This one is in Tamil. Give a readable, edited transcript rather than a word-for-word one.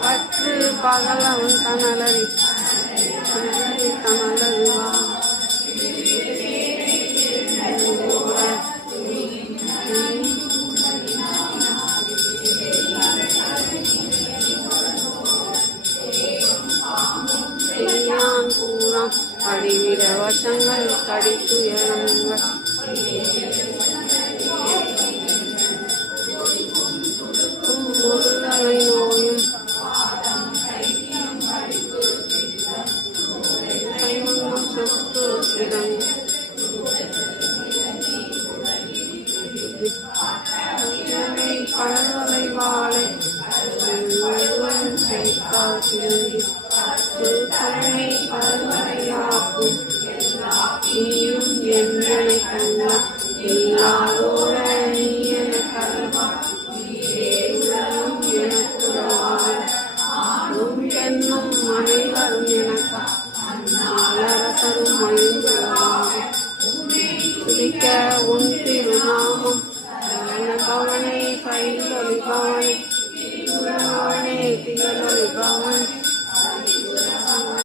பற்று பகலவன் தனலறி தனலறிவா பூராம் அடிவிட வசங்கள் கடித்துயரங்கள் முருகலை நோயும் கைமங்கம் சொத்து இடம் பழவலை வாழை சேர்த்தால் திரும்பி தன்னை பழவரையாக்கும் நீயும் என்னை கண்ண எல்லாரோட நீ என கல்வா என்னும் அனைவரும் எனக்கு மலரசரும் துதிக்க உன் திருநாமம் பவனை கைதொழிபவனை திகழொழிபவன்